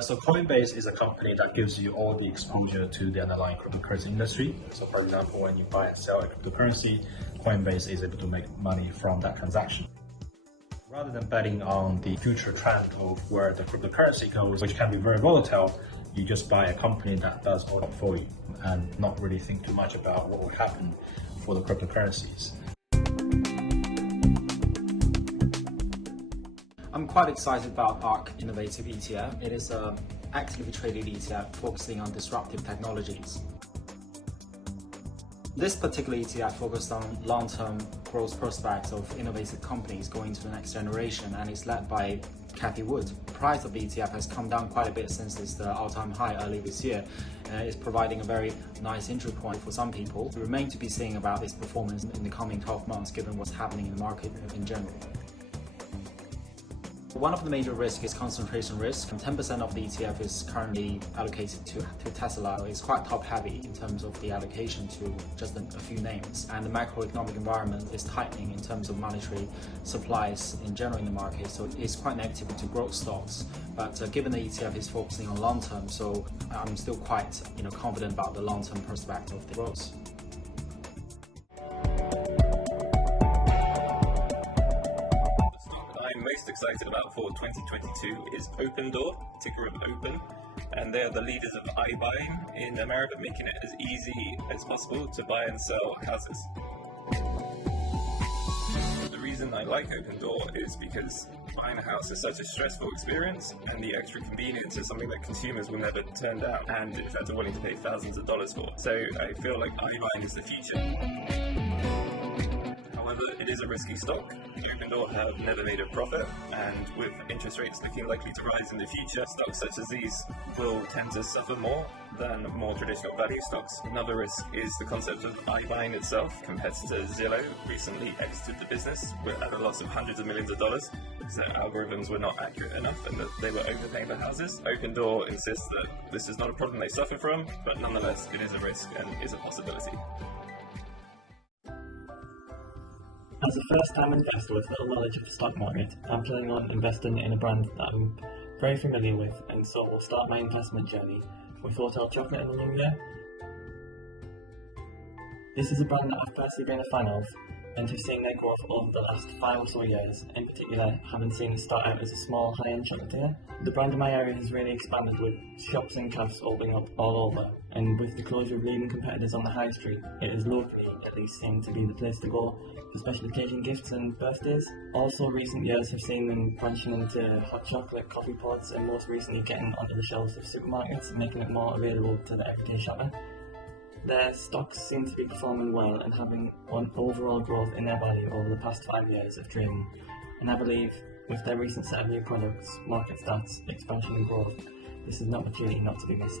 So Coinbase is a company that gives you all the exposure to the underlying cryptocurrency industry. So for example, when you buy and sell a cryptocurrency, Coinbase is able to make money from that transaction. Rather than betting on the future trend of where the cryptocurrency goes, which can be very volatile, you just buy a company that does all that for you and not really think too much about what will happen for the cryptocurrencies. I'm quite excited about ARK Innovative ETF. It is an actively traded ETF focusing on disruptive technologies. This particular ETF focused on long-term growth prospects of innovative companies going to the next generation, and is led by Cathie Wood. The price of the ETF has come down quite a bit since its all-time high early this year. It's providing a very nice entry point for some people. We remain to be seeing about its performance in the coming 12 months given what's happening in the market in general. One of the major risks is concentration risk. 10% of the ETF is currently allocated to Tesla. It's quite top heavy in terms of the allocation to just a few names. And the macroeconomic environment is tightening in terms of monetary supplies in general in the market. So it's quite negative to growth stocks. But given the ETF is focusing on long term, so I'm still quite confident about the long term prospect of the growth. Most excited about for 2022 is Opendoor, ticker of Open, and they are the leaders of iBuying in America, making it as easy as possible to buy and sell houses. The reason I like Opendoor is because buying a house is such a stressful experience, and the extra convenience is something that consumers will never turn down, and in fact are willing to pay thousands of dollars for. So I feel like iBuying is the future. However, it is a risky stock. Opendoor have never made a profit, and with interest rates looking likely to rise in the future, stocks such as these will tend to suffer more than more traditional value stocks. Another risk is the concept of iBuying itself. Competitor Zillow recently exited the business at a loss of hundreds of millions of dollars because their algorithms were not accurate enough and that they were overpaying for houses. Opendoor insists that this is not a problem they suffer from, but nonetheless it is a risk and is a possibility. As a first-time investor with little knowledge of the stock market, I'm planning on investing in a brand that I'm very familiar with, and so will start my investment journey with Hotel Chocolat in the new year. This is a brand that I've personally been a fan of, and have seen their growth over the last 5 or so years, in particular having seen it start out as a small high-end chocolatier. The brand in my area has really expanded with shops and cafes opening up all over, and with the closure of leading competitors on the high street, it has locally at least seemed to be the place to go for special occasion gifts and birthdays. Also, recent years have seen them branching into hot chocolate, coffee pods, and most recently getting onto the shelves of supermarkets and making it more available to the everyday shopper. Their stocks seem to be performing well and having an overall growth in their value over the past 5 years of trading, and I believe with their recent set of new products, market stats, expansion and growth, this is an opportunity not to be missed.